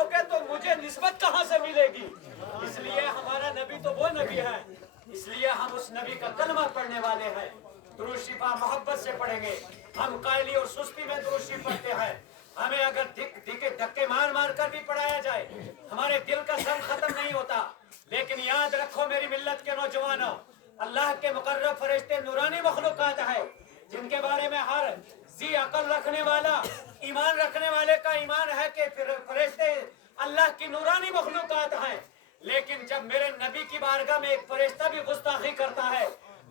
جاؤ گے تو مجھے نسبت کہاں سے ملے گی؟ اس لیے ہمارا نبی تو وہ نبی ہے، اس لیے ہم اس نبی کا کلمہ پڑھنے والے ہیں، درود شریف محبت سے پڑھیں گے۔ ہم قائلی اور سستی میں درود شریف پڑھتے ہیں، ہمیں اگر دھکے مار مار کر بھی پڑھایا جائے ہمارے دل کا سم ختم نہیں ہوتا۔ لیکن یاد رکھو میری ملت کے نوجوانوں، اللہ کے مقرب فرشتے نورانی مخلوقات ہے جن کے بارے میں ہر ذی عقل رکھنے والا ایمان رکھنے والے کا ایمان ہے کہ فرشتے اللہ کی نورانی مخلوقات ہیں۔ لیکن جب میرے نبی کی بارگاہ میں ایک فرشتہ بھی گستاخی کرتا ہے،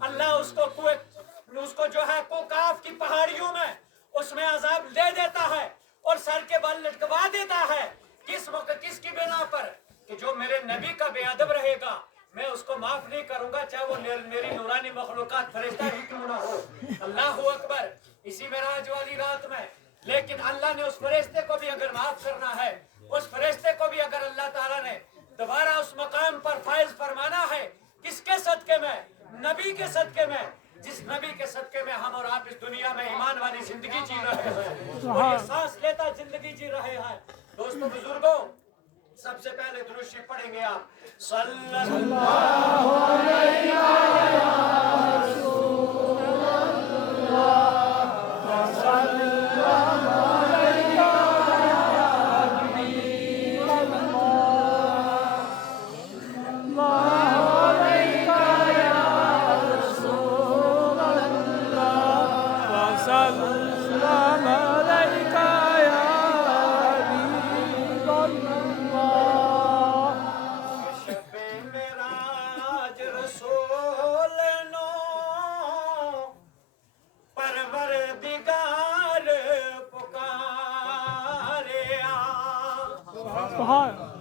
اللہ اس کو جو ہے کوکاف کی پہاڑیوں میں اس میں عذاب دے دیتا ہے اور سر کے بل لٹکوا دیتا ہے۔ کس کی بنا پر؟ کہ جو میرے نبی کا بے ادب رہے گا میں اس کو معاف نہیں کروں گا، چاہے وہ میری نورانی مخلوقات فرشتہ ہی کیوں نہ ہو۔ اللہ اکبر۔ اسی معراج والی رات میں لیکن اللہ نے اس فرشتے کو بھی اگر معاف کرنا ہے، اس فرشتے کو بھی اگر اللہ تعالیٰ نے دوبارہ اس مقام پر فائز فرمانا ہے، کس کے صدقے میں؟ نبی کے صدقے میں، جس نبی کے صدقے میں ہم اور آپ اس دنیا میں ایمان والی زندگی جی رہے ہیں اور یہ سانس لیتا زندگی جی رہے ہیں۔ دوستو بزرگوں، سب سے پہلے درود شریف پڑھیں گے آپ صلی اللہ علیہ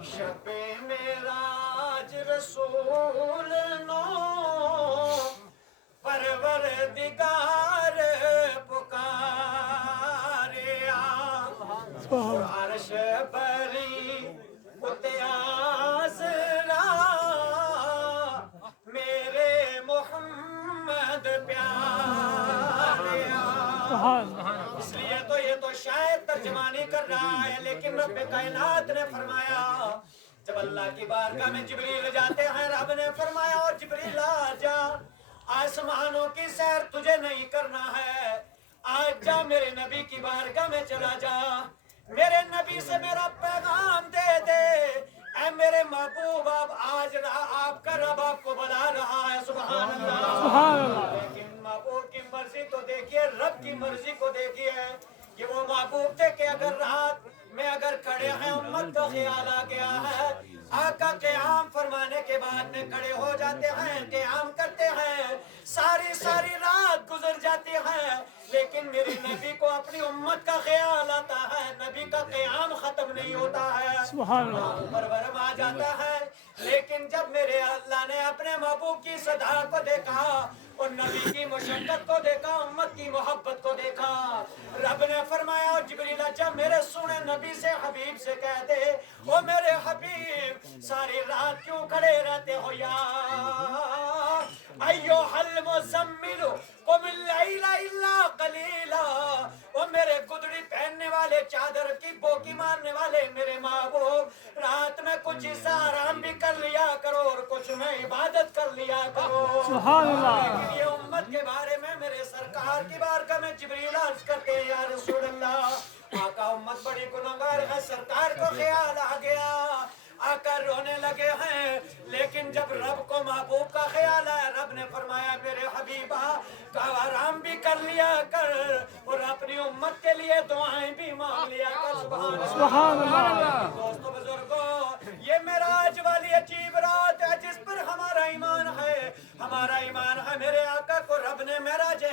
شب معراج رسول نو پروردگار پکاریا، عرش بری متعاذرا میرے محمد پیاریا۔ اس لیے تو یہ تو شاید ترجمانی کر رہا ہے، لیکن رب کائنات نے فرمایا جب اللہ کی بارگاہ میں جبریل جاتے ہیں، رب نے فرمایا اور جبریل آ جا، آسمانوں کی سیر تجھے نہیں کرنا ہے، آج جا میرے نبی کی بارگاہ میں چلا جا، میرے نبی سے میرا پیغام دے دے، اے میرے محبوب آج آپ کا رب آپ کو بلا رہا ہے۔ سبحان اللہ۔ لیکن محبوب کی مرضی تو دیکھیے، رب کی مرضی کو دیکھیے کہ وہ محبوب تھے کہ اگر رات میں اگر کھڑے ہیں امت کا خیال آ گیا ہے، آقا قیام فرمانے کے بعد میں کھڑے ہو جاتے ہیں، قیام کرتے ہیں، ساری رات گزر جاتی ہے، لیکن میری نبی کو اپنی امت کا خیال آتا ہے، نبی کا قیام ختم نہیں ہوتا ہے، بربرم آ جاتا ہے۔ لیکن جب میرے اللہ نے اپنے محبوب کی صدا کو دیکھا اور نبی کی مشقت کو دیکھا، امت کی محبت کو دیکھا، رب نے فرمایا اور جبریل جب میرے سنے نبی سے حبیب سے کہہ دے، او میرے حبیب ساری رات کیوں کھڑے رہتے ہو، یا ایھا المزمل قم اللیل الا قلیلا، او میرے گدڑی پہننے والے، چادر کی بوکی مارنے والے میرے محبوب، رات میں کچھ حصہ آرام بھی کر لیا کرو اور کچھ میں عبادت کر لیا کرو۔ سبحان اللہ۔ لیکن یہ امت کے بارے میں میرے سرکار کی بارگاہ میں جبریل عرض کرتے ہیں، یا رسول اللہ آقا امت بڑی گنہگار ہے، سرکار کو خیال آ گیا، آقا رونے لگے ہیں، لیکن جب رب کو محبوب کا خیال آیا، رب نے فرمایا میرے حبیبہ کا آرام بھی کر لیا کر اور اپنی امت کے لیے دعائیں بھی مانگ لیا کر۔ سبحان اللہ۔ دوستو بزرگوں، یہ معراج والی عجیب رات ہے جس پر ہمارا ایمان ہے، ہمارا ایمان ہے میرے آقا کو رب نے معراج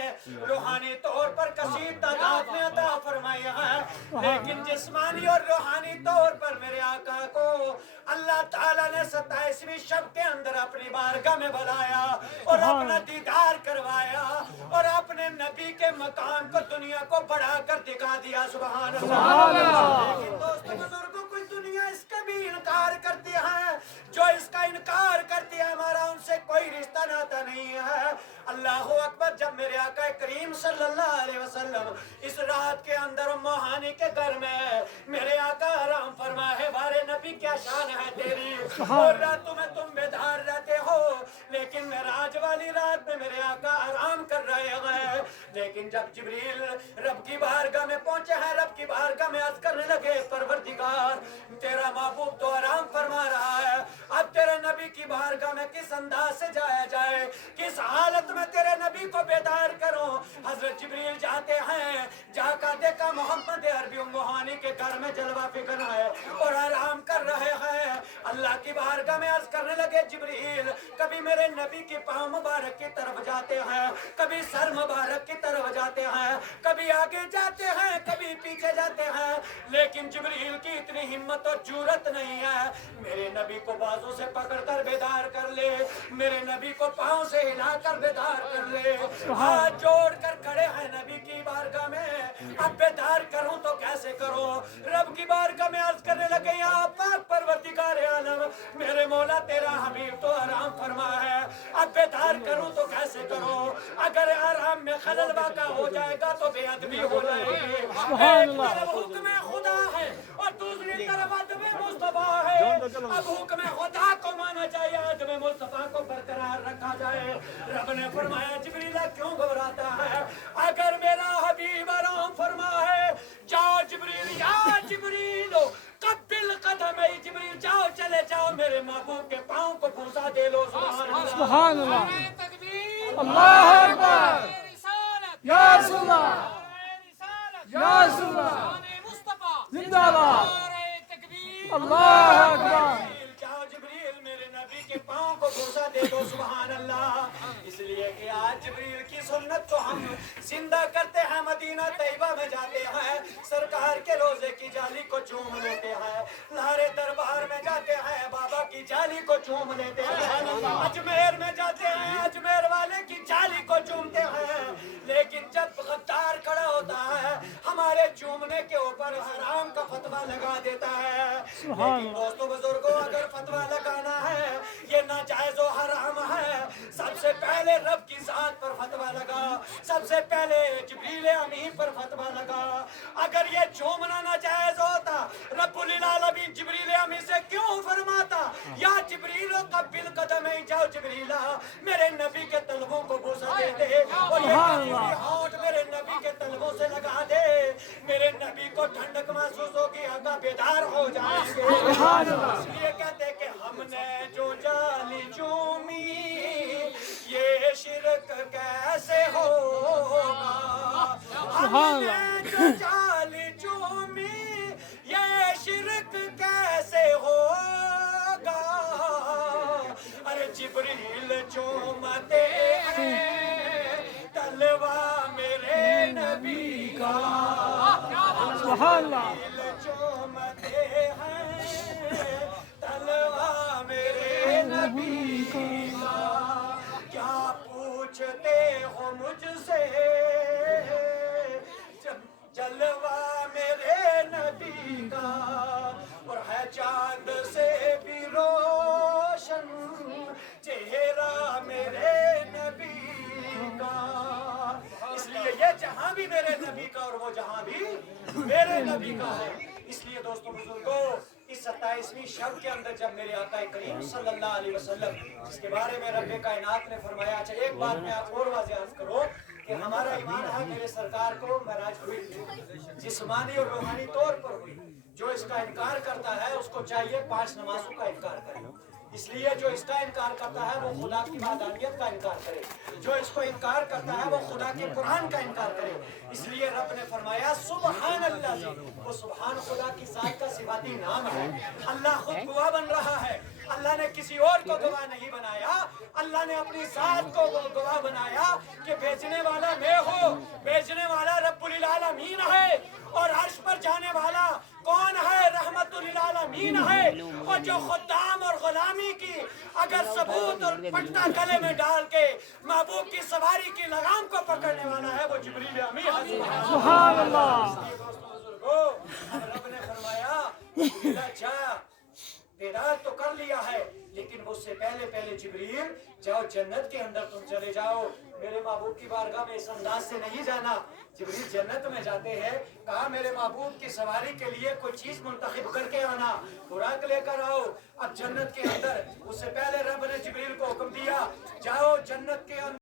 روحانی طور پر کثیر تعداد میں عطا فرمایا ہے، لیکن جسمانی اور روحانی طور پر میرے آقا کو اللہ تعالیٰ نے 27ویں شب کے اندر اپنی بارگاہ میں بلایا اور اپنا دیدار کروایا اور اپنے نبی کے مقام کو دنیا کو بڑھا کر دکھا دیا۔ سبحان اللہ۔ لیکن دوستو بزرگوں کچھ دنیا اس کا بھی انکار کرتی ہے، جو اس کا انکار کرتی ہے ہمارا ان سے کوئی رشتہ ناتا نہیں ہے۔ اللہ اکبر۔ جب میرے آقا کریم صلی اللہ علیہ وسلم اس رات کے اندر موہانی کے گھر میں میرے آقا آرام فرما ہے، بارے नबी क्या शान है तेरी। और रातों में तुम बेदार रहते हो, लेकिन मेराज वाली रात में मेरे आका आराम कर रहे हैं। लेकिन जब जिब्रील रब की बारगाह में पहुंचे हैं, रब की बारगाह में अर्ज करने लगे, परवरदिगार तेरा महबूब तो आराम फरमा रहा है, अब तेरे नबी की बारगाह में किस अंदाज से जाया जाए, किस हालत में तेरे नबी को बेदार करो। हजरत जिब्रील जाते हैं, जाकर देखा मोहम्मद अरबी उम्मुहानी के घर में जलवा फिकर है और आराम कर रहे हैं। अल्लाह की बारगाह में अर्ज करने लगे, जिब्रील कभी मेरे नबी के पांव मुबारक की तरफ जाते हैं, कभी सर मुबारक की तरफ जाते हैं, कभी आगे जाते हैं, कभी पीछे जाते हैं, लेकिन जिब्रील की इतनी हिम्मत और जुर्रत नहीं है मेरे नबी को बाजू से पकड़कर बेदार कर ले, मेरे नबी को पांव से हिलाकर बेदार कर ले। हाथ जोड़कर खड़े हैं नबी की बारगाह में, अब बेदार करूं तो कैसे करूं। रब की बारगाह में अर्ज करने लगे, या पाक परवरदिगार आलम मेरे मौला तेरा हबीब तो आराम फरमा है, अब बेदार करूं तो कैसे करूं। अगर आराम में खलल वाक़ा हो जाएगा तो बेअदबी हो जाएगी। एक तरफ हुक्म खुदा है और दूसरी तरफ अदब मुस्तफा है। अब हुक्म खुदा को माना चाहिए, अदब मुस्तफा को बरकरार रखा जाए। रब ने फरमाया, जिब्रील क्यों घबराता है, अगर मेरा हबीब आराम फरमा है, जाओ जिब्रील, या जिब्रील कब्बिल कदम, जिब्रील जाओ, चले जाओ, मेरे महबूब के पांव को पूसा दे लो। सुभान अल्लाह, अल्लाह अकबर, या रसूल अल्लाह, या रसूल अल्लाह, जिंदाबाद, अल्लाह अकबर। जाओ जिब्रील मेरे नबी के पांव को पूसा दे दो। सुभान अल्लाह। इसलिए कि आज जिब्रील की सुन्नत को हम जिंदा करते हैं, मदीना तैयबा में जाते हैं, सरकार के रोजे की जाली को चूम लेते हैं, लारे दरबार में जाते हैं, बाबा की जाली को चूम लेते हैं, अजमेर में जाते हैं, अजमेर वाले की जाली को चूमते हैं। लेकिन जब गद्दार खड़ा होता है, हमारे चूमने के ऊपर हराम का फतवा लगा देता है। लेकिन दोस्तों बुजुर्गों, अगर फतवा लगाना है ये नाजायज और हराम है, सबसे पहले रब की जात पर फतवा लगा, सबसे पहले जिब्रील अमीन पर फतवा लगा। अगर ये चूमना नाजायज होता, रब्बुल आलमीन जिब्रील अमीन से क्यों फरमाता, या जिब्रील कब्बिल कदम, जाओ जिब्रील मेरे नबी के तलवों को बोसा दे दे और ये होठ मेरे नबी के तलवों से लगा दे, मेरे नबी को ठंडक महसूस होगी, आका बेदार हो जाएंगे। इसलिए कहते कि हमने जो जाली चूमी ये शिरक कैसे होगा, हमने जो जाली चूमी ये शिरक कैसे होगा। अरे जिब्रील चूमते हैं तलवा मेरे नबी का, जिब्रील चूमते हैं तलवा मेरे नबी का। क्या पूछते हो मुझसे, जलवा मेरे नबी का, और है चांद से भी रोशन चेहरा मेरे नबी का। इसलिए ये जहां भी मेरे नबी का और वो जहां भी मेरे नबी का है। इसलिए दोस्तों बुजुर्गों, इस 27वीं शब के अंदर जब मेरे आका करीम सल्लल्लाहु अलैहि वसल्लम, जिसके बारे में रब्बे कायनात ने फरमाया, अच्छा एक बात मैं आप और वाज़ेह अर्ज़ करो कि हमारा ईमान है मेरे सरकार को महराज हुई, जिस्मानी और रूहानी तौर पर हुई। जो इसका इनकार करता है उसको चाहिए 5 नमाजों का इनकार करे। इसलिए जो इसका इनकार करता है वो खुदा की वादानियत का इनकार करे, जो इसको इनकार करता है वो खुदा के कुरान का इनकार करे। इसलिए रब ने फरमाया सुबहान अल्लाह, वो सुबहान खुदा की जात का सिफाती नाम है। अल्लाह खुद गवाह बन रहा है, अल्लाह ने किसी और को गवाह नहीं बनाया, अल्लाह ने अपनी जात को गवाह बनाया कि भेजने वाला मैं हूँ, भेजने वाला रब्बुल आलमीन है, और अर्श पर जाने वाला कौन है, रहमतुल आलमीन है। और जो खुदाम और गुलामी की अगर सबूत और पट्टा गले में डाल के महबूब की सवारी की लगाम को पकड़ने वाला है वो जिब्रील अमीन है। सुभान अल्लाह। रब ने फरमाया دیدار تو کر لیا ہے لیکن اس سے پہلے پہلے جبریل جاؤ جنت کے اندر تم چلے جاؤ، میرے محبوب کی بارگاہ میں اس انداز سے نہیں جانا۔ جبریل جنت میں جاتے ہیں، کہا میرے محبوب کی سواری کے لیے کوئی چیز منتخب کر کے آنا، خوراک لے کر آؤ۔ اب جنت کے اندر اس سے پہلے رب نے جبریل کو حکم دیا جاؤ جنت کے اندر